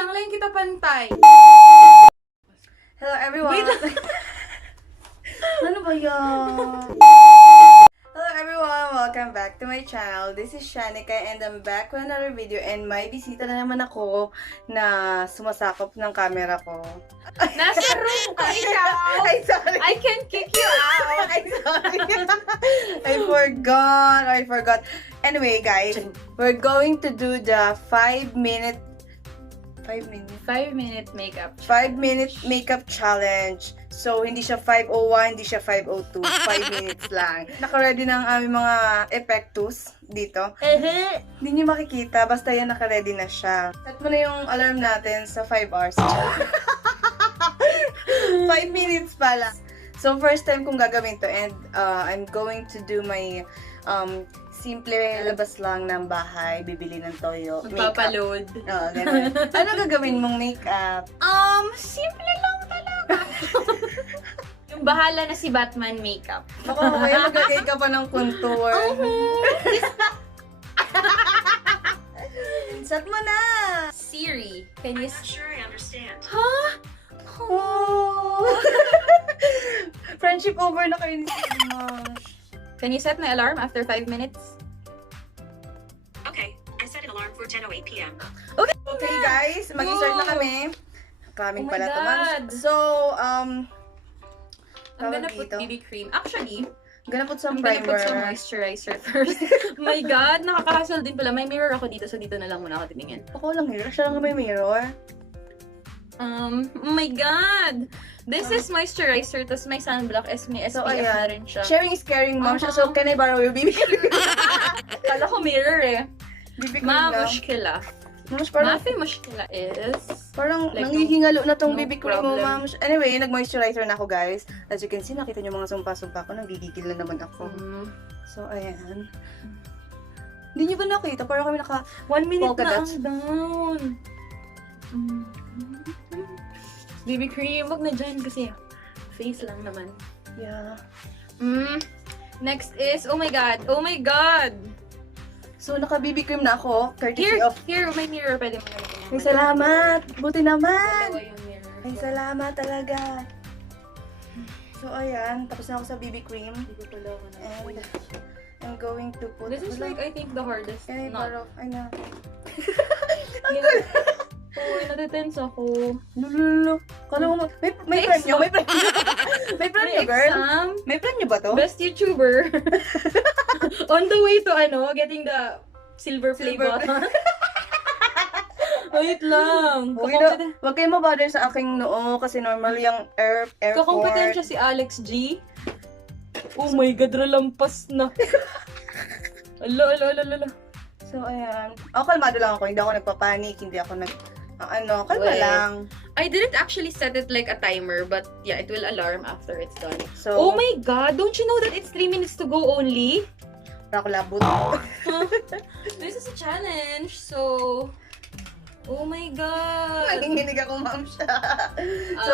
lang kita pantay. Hello everyone! Wait lang. Ano ba yan? Hello everyone! Welcome back to my channel. This is Shanika and I'm back with another video and may bisita na naman ako na sumasakop ng camera ko. Nasa room ko ikaw. Ay, sorry! I can kick you out. Ay, sorry! I forgot. Anyway guys, we're going to do the 5-minute makeup. 5-minute makeup challenge. So, hindi siya 5:01, hindi siya 5:02. 5 minutes lang. Naka-ready na ang aming mga epektus dito. Hindi nyo makikita, basta yan naka-ready na siya. Set mo na yung alarm natin sa 5 hours. 5 minutes pala. So, first time kong gagawin to and I'm going to do my simple labas lang ng bahay, bibili ng toyo, makeup. Magpapaload. Oo, ganun. Ano gagawin mong makeup? Simple lang talaga. Yung bahala na si Batman makeup. Ako, mamaya maglagay ka pa ng contour. Set mo na! Siri, can you... I'm not sure I understand. Huh? Oh. Friendship over na kayo ni Sigma. Can you set my alarm after 5 minutes? Okay, I set an alarm for 10:08 p.m. Okay guys, mag-start na kami. Kaming Oh my pala to, God. ma'am. So, I'm tawag gonna put dito. BB cream. Actually, Gonna put some I'm gonna put some primer. moisturizer first. Oh my God, nakaka-hassle din pala. May mirror ako dito, so dito na lang muna ako titingin. Ako lang mirror. Siya lang may mirror. Oh my God! This is moisturizer, tapos may sunblock, may SPF So, na ayan. rin siya. Sharing is caring, ma'am. So, can I borrow your BB cream? Kala ko mirror eh. BB cream Ma, lang. mushkila. Mas parang, Mafi mushkila is... parang like, nanghihingalo na tong no BB cream mo, problem. ma'am. Anyway, nag-moisturizer na ako, guys. As you can see, nakita niyo mga sumpa-sumpa ko. Nagigigil na naman ako. So, ayan. Hindi niyo ba nakita? Parang kami 1 minute polka na dots. ang down. BB cream, wag na dyan kasi face lang naman. Yeah. Next is, oh my God! Oh my God! So, naka-BB cream na ako. Courtesy of... Here, may mirror. Pwede mo naman. Ay, salamat! Buti naman! Dalawa yung mirror. Ay, salamat talaga. So, ayan. Tapos na ako sa BB cream. Hindi ko pala ako na. And I'm going to put... This is like, I think, the hardest. Can I Not. borrow? Ay, na. Oh, natitense ako. Lululu. Kala mo, may premyo, may premyo. May premyo, girl. Exam. May premyo ba to? Best YouTuber. On the way to, getting the silver play Silver button. Wait lang. Huwag kayo mabother sa aking noo kasi normal yung airport. Kakompetensya si Alex G. Oh my God, ralampas na. Ala. So, ayan. Kalmado lang ako. Hindi ako nagpapanik. Hindi ako kalma Wait. lang. I didn't actually set it like a timer, but yeah, it will alarm after it's done. So, Oh my God, don't you know that it's 3 minutes to go only? para ako labot. This is a challenge, so... Oh my God! Nanginginig ako, ma'am siya.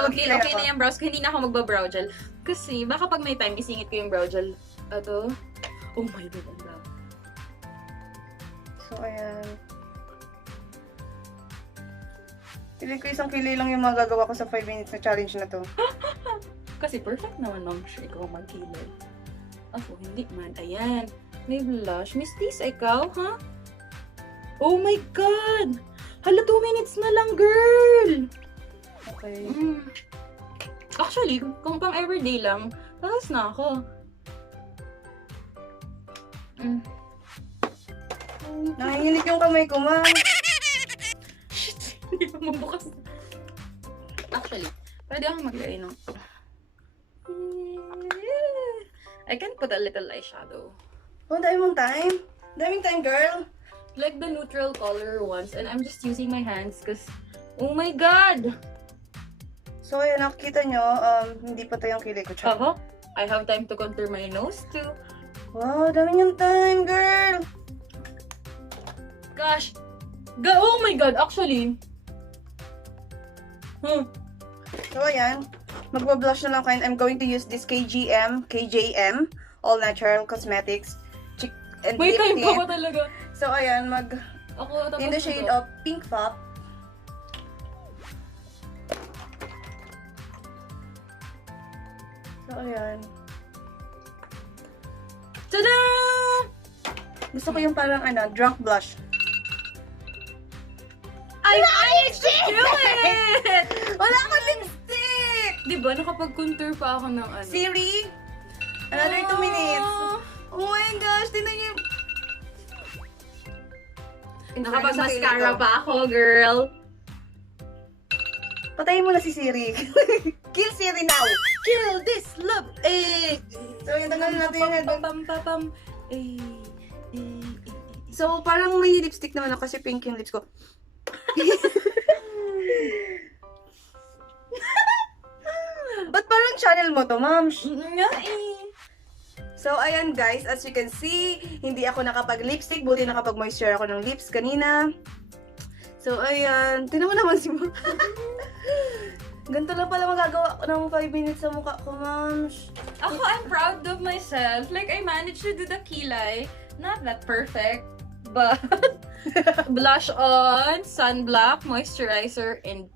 Okay mag-clear na yung brows ko. Hindi na ako magba-brow gel. Kasi, baka pag may time, isingit ko yung brow gel. Ito. Oh my God, ang dami. So, ayan. Piling ko isang kilo lang yung magagawa ko sa 5 minutes na challenge na to. Kasi perfect naman, ma'am. Sure, ikaw mag-kilay. Ako, hindi man. Ayan. May blush. Miss Tis, ikaw, ha? Oh my God! Hala, 2 minutes na lang, girl! Okay. Actually, kung pang everyday lang, takas na ako. Nanginginig yung kamay ko, ma'am. Hindi pa mabukas. Actually, pwede ako maglagay ng... I can put a little eyeshadow. Oh, dami mong time. Daming time, girl. Like the neutral color ones. And I'm just using my hands because... Oh my God! So, ayan, nakikita nyo, hindi pa to yung kilay ko. Aha. I have time to contour my nose too. Wow, dami niyang time, girl. Gosh! Oh my God! Actually... So, ayan. Magba-blush na lang ako and I'm going to use this KJM, All Natural Cosmetics. And Wait, lip time pa tint. ba talaga? So, ayan, Ako, tapos in the shade of Pink Pop. So, ayan. Tada! Gusto ko yung parang drunk blush. I managed to do it! Wala akong lipstick! Diba, nakapag-contour pa ako ng ano. Siri, another 2 minutes. Ah, Oh my gosh, tinan niyo. Nakapag-mascara pa ako, girl. Patayin mo na si Siri. Kill Siri now! Kill this love! Eh! So, yung tagal natin yung headband. Pam-pam-pam. Eh! So, parang may lipstick naman ako kasi pink yung lips ko. Ba't parang channel mo to, ma'am? Nga eh. So, ayan guys, as you can see, hindi ako nakapag-lipstick, buti nakapag-moisture ako ng lips kanina. So, ayan. Tinan mo naman si ma'am. Ganito lang pala magagawa ko ng 5 minutes sa mukha ko, ma'am. Ako, I'm proud of myself. Like, I managed to do the kilay. Not that perfect, but blush on, sunblock, moisturizer, and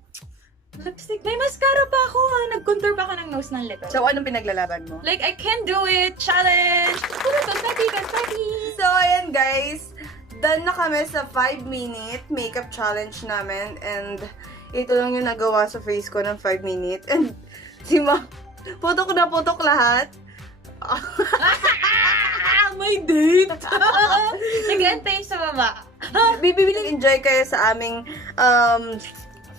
lipstick. May mascara pa ako ha. Nag-contour pa ako ng nose ng lito. So, anong pinaglalaban mo? Like, I can do it! Challenge! Confetti! So, ayan guys. Done na kami sa 5-minute makeup challenge namin. And ito lang yung nagawa sa face ko ng 5 minutes. And si Ma, putok na putok lahat. May date! Nag-antay sa baba. Bibili enjoy kayo sa aming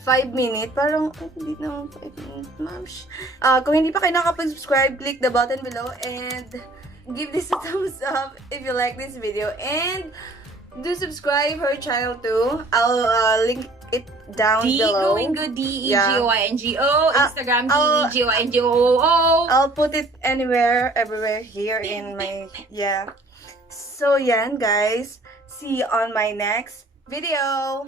5-minute. Parang, hindi na 5 minutes, ma'am. Kung hindi pa kayo nakapag-subscribe, click the button below and give this a thumbs up if you like this video. And do subscribe her channel too. I'll link it down below. Goingo, DEGOINGO. Instagram, I'll- DEGOINGO. I'll put it everywhere here in my, yeah. So, yan, guys. See you on my next video.